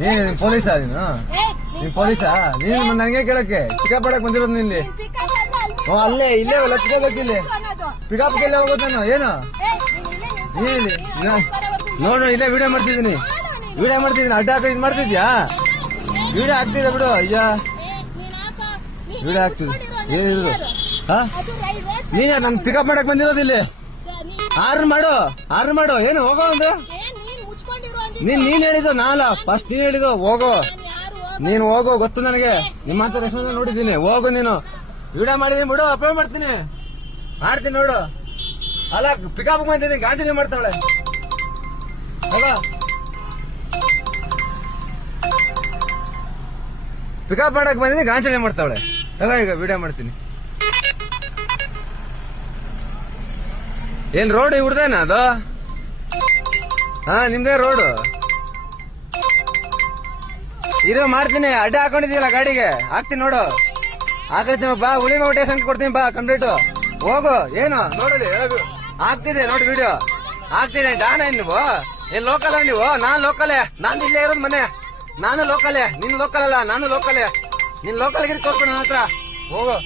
ನೀನ್ ಪೊಲೀಸಾ ನೀನು? ನೀನ್ ಪೊಲೀಸಾ? ನೀನು ನಂಗೆ ಕೇಳಕ್ಕೆ ಪಿಕಪ್ ಮಾಡಕ್ ಬಂದಿರೋದು ಇಲ್ಲಿ? ಅಲ್ಲೇ ಇಲ್ಲೇ ಪಿಕಪ್ ಇಲ್ಲಿ ಪಿಕಪ್ ಎಲ್ಲ ಹೋಗೋದು ನಾನು ಏನು ಹೇಳಿ ನೋಡು ಇಲ್ಲೇ ವಿಡಿಯೋ ಮಾಡ್ತಿದ್ದೀನಿ ಅಡ್ಡ ಹಾಕಿ ಇದ್ ಮಾಡ್ತಿದ್ಯಾ? ವಿಡಿಯೋ ಆಗ್ತಿದೆ ಬಿಡು. ಅಯ್ಯ ವಿಡಿಯೋ ಆಗ್ತಿದೆ ಏನಿದ್ರು ನೀನ್ ನನ್ ಪಿಕಪ್ ಮಾಡಕ್ ಬಂದಿರೋದು ಇಲ್ಲಿ. ಆರ್ಡರ್ ಮಾಡು ಏನು ಹೋಗೋ ಅಂದ್ರೆ ನೀನ್ ಹೇಳಿದ್ದು ನಾಲ ಫಸ್ಟ್ ನೀನ್ ಹೇಳಿದ್ದು ಹೋಗೋ. ನೀನ್ ಹೋಗೋ ಗೊತ್ತು ನನಗೆ. ನಿಮ್ಮ ಹತ್ರ ಎಷ್ಟು ನೋಡಿದ್ದೀನಿ. ಹೋಗು ನೀನು. ವಿಡಿಯೋ ಮಾಡಿದೀನಿ ಬಿಡು. ಅಪ್ಲೋಡ್ ಮಾಡ್ತೀನಿ ನೋಡು. ಅಲ್ಲ ಪಿಕಪ್ ಬಂದಿದ್ದೀನಿ. ಗಾಂಜಿ ಮಾಡ್ತಾಳೆ ಪಿಕಪ್ ಮಾಡಕ್ ಬಂದಿದ್ದೀನಿ. ಗಾಂಚನೆ ಮಾಡ್ತಾವಳೆ. ಈಗ ವಿಡಿಯೋ ಮಾಡ್ತೀನಿ. ಏನ್ ರೋಡ್ ಇವ್ರದೇನ ಅದು? ಹಾ ನಿಮ್ದೇ ರೋಡ್. ಇರೋ ಮಾಡ್ತೀನಿ. ಅಡ್ಡ ಹಾಕೊಂಡಿದೀಯಲ್ಲ ಗಾಡಿಗೆ ಹಾಕ್ತೀನಿ ನೋಡು. ಹಾಕ್ತೀನಿ ಬಾ. ಉಳಿಮೆ ಸ್ಟೇಷನ್ ಕೊಡ್ತೀನಿ ಬಾ. ಕಂಪ್ಲೀಟ್ ಹೋಗು. ಏನು ನೋಡಲಿ ಆಗ್ತಿದೆ ನೋಡಿ ವಿಡಿಯೋ ಆಗ್ತಿದೆ. ಡಾನ ನೀವು ಏನ್ ಲೋಕಲ್ ನೀವು? ನಾನ್ ಲೋಕಲೇ. ನಾನು ಇಲ್ಲೇ ಇರೋದು ಮನೆ. ನಾನು ಲೋಕಲೇ. ನಿನ್ ಲೋಕಲ್ ಅಲ್ಲ ನಾನು ಲೋಕಲೇ. ನಿನ್ ಲೋಕಲ್ ಗಿರಿ ತೋರ್ಕೊಂಡು ನನ್ನ ಹತ್ರ ಹೋಗು.